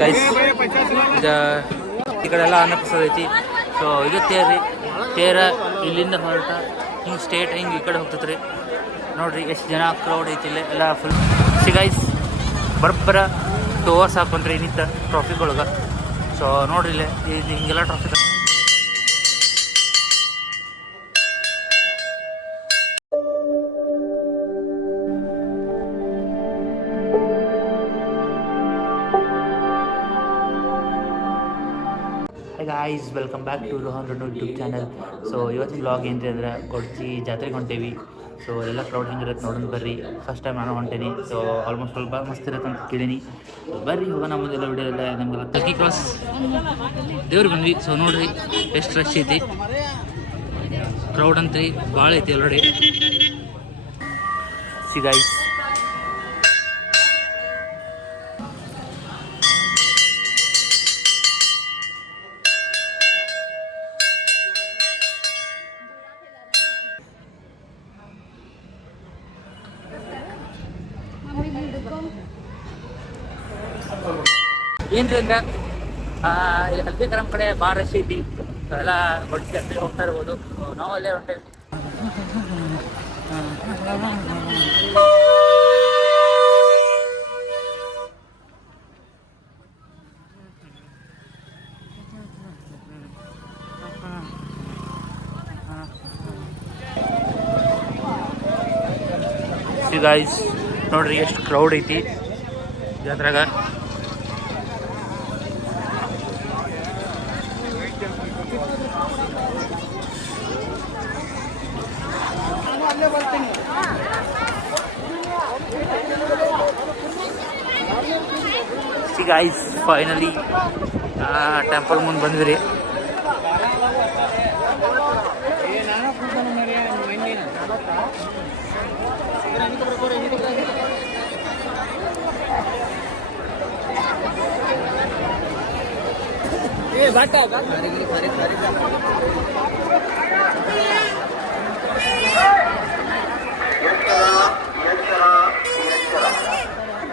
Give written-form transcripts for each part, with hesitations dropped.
Guys ಇದು ಈ ಕಡೆ ಎಲ್ಲ ಅನ್ನಪ್ರಸಾದ ಐತಿ. ಸೊ ಇದು ತೇರ ಇಲ್ಲಿಂದ ಹೊರಟ ಹಿಂಗೆ ಸ್ಟೇಟ್ ಹಿಂಗೆ ಈ ಕಡೆ ಹೋಗ್ತೈತ್ರಿ. ನೋಡ್ರಿ ಎಷ್ಟು ಜನ ಕ್ರೌಡ್ ಐತಿ ಇಲ್ಲಿ ಎಲ್ಲ ಫುಲ್. ಗೈಸ್ ಬರಬ್ಬರ 2 hours ಹಾಕೊಂಡ್ರಿ ನಿಂತ ಟ್ರಾಫಿಕ್ ಒಳಗೆ. ಸೊ ನೋಡ್ರಿ ಇಲ್ಲೇ ಹಿಂಗೆಲ್ಲ traffic. Guys welcome back to Rohan Reddy YouTube channel. So ಇವತ್ತಿನ ವ್ಲಾಗ್ ಏನ್ರಿ ಅಂದ್ರೆ ಕೊಡ್ಚಿ ಜಾತ್ರೆಗೆ ಹೊಂಟೇವಿ. ಸೊ ಎಲ್ಲ ಕ್ರೌಡ್ ಹಿಂಗಿರತ್ತೆ ನೋಡೋಣ ಬರ್ರಿ. ಫಸ್ಟ್ ಟೈಮ್ ನಾನು ಹೊಂಟೇನಿ. ಸೊ ಆಲ್ಮೋಸ್ಟ್ ಸ್ವಲ್ಪ ಮಸ್ತ್ ಇರತ್ತೆ ಅಂತ ಕೇಳೀನಿ. ಬರ್ರಿ ಹೋಗೋಣ. ನಮ್ಮದೆಲ್ಲ ವಿಡಿಯೋ ಎಲ್ಲ ನಮಗೆಲ್ಲ ತಗ್ಗಿ ಕ್ರಾಸ್ ದೇವ್ರಿಗೆ ಬಂದ್ವಿ. ಸೊ ನೋಡ್ರಿ ಎಷ್ಟು ರಶ್ ಐತಿ, ಕ್ರೌಡ್ ಅಂತ್ರಿ ಭಾಳ ಐತಿ ಆಲ್ರೆಡಿ. ಗೈಸ್ ಏನ್ರಿ ಅಂದ್ರೆ ಇಲ್ಲಿ ಹಲ್ದಿಕರಂ ಕಡೆ ಭಾಳ ರಶ್ ಐತಿ. ಎಲ್ಲ ಗೊಡ್ಡಿ ಜಾತ್ರೆ ಹೋಗ್ತಾ ಇರ್ಬೋದು. ನಾವು ಅಲ್ಲೇ ಹೊಂಟೇವಿ. ಗೈಸ್ ನೋಡ್ರಿ ಎಷ್ಟು ಕ್ರೌಡ್ ಐತಿ ಜಾತ್ರೆಗ. ಗೈಸ್ ಫೈನಲಿ ಟೆಂಪಲ್ ಮುಂದೆ ಬಂದ್ವಿ.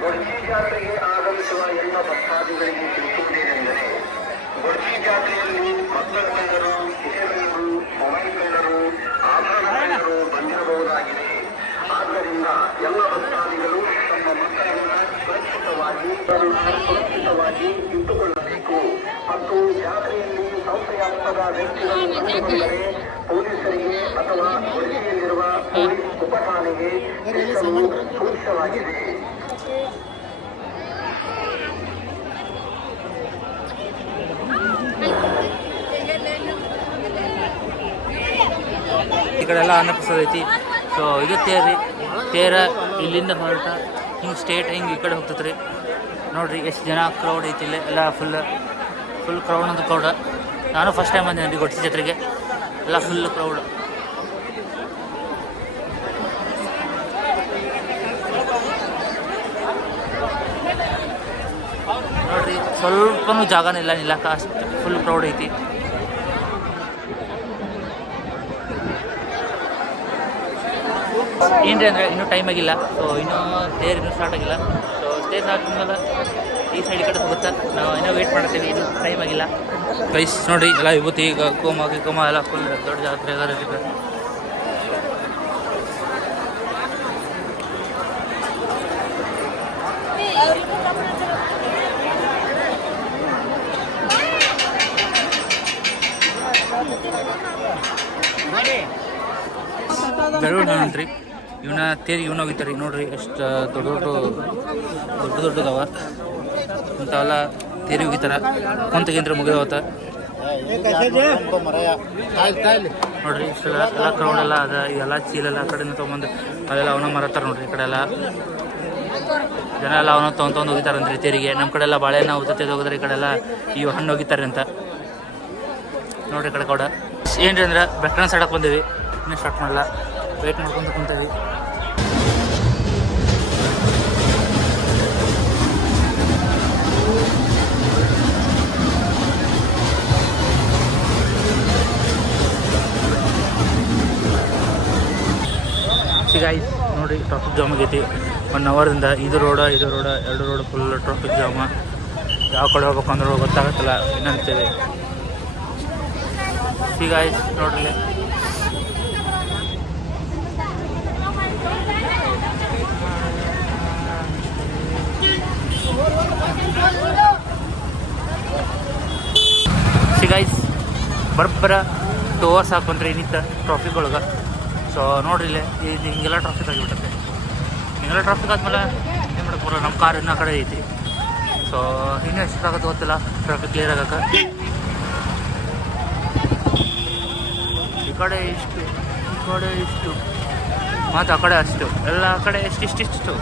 ಗೊಡ್ಚಿ ಜಾತ್ರೆಗೆ ಆಗಮಿಸುವ ಎಲ್ಲ ಭಕ್ತಾದಿಗಳಿಗೆ ತಿಳಿಸುವುದೇನೆಂದರೆ, ಗೊಡ್ಚಿ ಜಾತ್ರೆಯಲ್ಲಿ ಮಕ್ಕಳ ಕಳ್ಳರು, ಕಿಸೆಗಳು, ಮೊಬೈಲ್ ಕಳ್ಳರು, ಆಭರಣ ಕಳ್ಳರು ಬಂದಿರಬಹುದಾಗಿದೆ. ಆದ್ದರಿಂದ ಎಲ್ಲ ಭಕ್ತಾದಿಗಳು ತಮ್ಮ ಮಕ್ಕಳನ್ನು ಸುರಕ್ಷಿತವಾಗಿ ಇಟ್ಟುಕೊಳ್ಳಬೇಕು. ಮತ್ತು ಜಾತ್ರೆಯಲ್ಲಿ ಸಂಶಯಾಸ್ಪದ ವ್ಯಕ್ತಿಗಳು ಕಂಡುಕೊಂಡರೆ ಪೊಲೀಸರಿಗೆ ಅಥವಾ ಗೊಡ್ಚಿಯಲ್ಲಿರುವ ಪೊಲೀಸ್ ಉಪಠಾಣೆಗೆ ತಿಳಿಸಲು ಸೂಚಿಸಲಾಗಿದೆ. ಈ ಕಡೆ ಎಲ್ಲ ಅನ್ನಪ್ರಸಾದ ಐತಿ. ಸೊ ಇದು ತೇರ ಇಲ್ಲಿಂದ ಹೊರಟ ಹಿಂಗೆ ಸ್ಟೇಟ್ ಹಿಂಗೆ ಈ ಕಡೆ ಹೋಗ್ತೈತ್ರಿ. ನೋಡ್ರಿ ಎಷ್ಟು ಜನ ಕ್ರೌಡ್ ಐತಿ ಇಲ್ಲಿ ಎಲ್ಲ ಫುಲ್ ಕ್ರೌಡ್ ಅಂತ ಕ್ರೌಡ್. ನಾನು ಫಸ್ಟ್ ಟೈಮ್ ಬಂದೇನೆ ಗೊಡ್ಚಿ ಜಾತ್ರೆಗೆ. ಎಲ್ಲ ಫುಲ್ ಕ್ರೌಡ್. ನೋಡ್ರಿ ಸ್ವಲ್ಪನೂ ಜಾಗನೇ ಇಲ್ಲ ನಿಲ್ಲಕ್ಕ, ಅಷ್ಟು ಫುಲ್ ಕ್ರೌಡ್ ಐತಿ. ಏನ್ರಿ ಅಂದರೆ ಇನ್ನೂ ಟೈಮ್ ಆಗಿಲ್ಲ. ಸೊ ಇನ್ನೂ ಇನ್ನೂ ಸ್ಟಾರ್ಟ್ ಆಗಿಲ್ಲ. ಸೊ ಸ್ಟೇರ್ ಹಾಕಿದ್ಮೇಲೆ ಈ ಸೈಡ್ ಕಡೆ ಹೋಗುತ್ತೆ. ನಾವು ಇನ್ನೂ ವೇಟ್ ಮಾಡ್ತೀವಿ, ಇನ್ನೂ ಟೈಮ್ ಆಗಿಲ್ಲ. ಗೈಸ್ ನೋಡಿರಿ ಎಲ್ಲ ವಿಭೂತಿ ಈಗ ಕೋಮ ಎಲ್ಲ ಫುಲ್ ದೊಡ್ಡ ಜಾತ್ರೆ ಎಲ್ಲ ಇರುತ್ತೆ. ಬೆಳವಣಿಗೆ ಅಂತ್ರಿ ಇವನ್ನ ಹೋಗಿತಾರೆ. ನೋಡ್ರಿ ಎಷ್ಟು ದೊಡ್ಡದವ ಇಂಥವೆಲ್ಲ ತೇರಿ ಹೋಗಿತಾರ. ಕೊಂತಗೇಂದ್ರ ಮುಗಿದವತ್ತ ನೋಡ್ರಿ. ಇಷ್ಟೆಲ್ಲ ಎಲ್ಲ ಕ್ರೌಡ್ ಎಲ್ಲ ಅದ. ಇವೆಲ್ಲ ಚೀಲೆಲ್ಲ ಆ ಕಡೆಯಿಂದ ತೊಗೊಂಬಂದು ಅಲ್ಲೆಲ್ಲ ಅವನ ಮರತ್ತಾರ ನೋಡ್ರಿ. ಈ ಕಡೆ ಎಲ್ಲ ಜನ ಎಲ್ಲ ಅವನ ತೊಗೊಂಡು ಹೋಗಿತಾರಂತ್ರಿ ತೇರಿಗೆ. ನಮ್ಮ ಕಡೆ ಎಲ್ಲ ಬಾಳೆಹಣ್ಣು ಉತ್ತತ್ತೆ ಹೋಗಿದ್ರೆ, ಈ ಕಡೆ ಎಲ್ಲ ಇವು ಹಣ್ಣು ಹೋಗಿತಾರೆ ಅಂತ ನೋಡ್ರಿ. ಈ ಕಡೆ ಕೂಡ ಏನ್ರಿ ಅಂದ್ರೆ ಬೆಟ್ರನ್ ಸೈಡಕ್ಕೆ ಬಂದೇವಿ. ಇನ್ನೂ ಸ್ಟಾರ್ಟ್ ಮಾಡಲ್ಲ, ವೇಟ್ ಮಾಡ್ಕೊಂಡು ಕುಂತೀವಿ. ಗೈಸ್ ನೋಡಿ ಟ್ರಾಫಿಕ್ ಜಾಮ್ ಆಗೈತಿ 1 ಅವರಿಂದ. ಇದು road 2 road full traffic Jama. ಯಾವ ಕಡೆ ಹೋಗ್ಬೇಕು ಅಂದ್ರೆ ಗೊತ್ತಾಗುತ್ತಲ್ಲ ಏನಂತೇಳಿ. ಈಗ ಆಯ್ತು ನೋಡ್ರಿ, ಸಿಗೈಸ್ ಬರಬ್ಬರ 2 hours ಹಾಕೊಂಡ್ರಿ ಏನಿತ್ತ ಟ್ರಾಫಿಕ್ ಒಳಗೆ. ಸೊ ನೋಡ್ರಿ ಇಲ್ಲೇ ಇದು ಹಿಂಗೆಲ್ಲ ಟ್ರಾಫಿಕ್ ಆಗಿಬಿಟ್ಟೆ. ಹಿಂಗೆಲ್ಲ ಟ್ರಾಫಿಕ್ ಆದ್ಮೇಲೆ ಏನು ಮಾಡಕ್ಕೆ ಬರೋಲ್ಲ, ನಮ್ಮ ಕಾರ್ ಇನ್ನೂ ಆ ಕಡೆ ಐತಿ. ಸೊ ಇನ್ನೂ ಎಷ್ಟಾಗುತ್ತೆ ಗೊತ್ತಿಲ್ಲ ಟ್ರಾಫಿಕ್ ಕ್ಲಿಯರ್ ಆಗಕ್ಕೆ. ಈ ಕಡೆ ಇಷ್ಟು, ಈ ಕಡೆ ಇಷ್ಟು, ಮತ್ತು ಆ ಕಡೆ ಅಷ್ಟು, ಎಲ್ಲ ಕಡೆ ಎಷ್ಟಿಷ್ಟು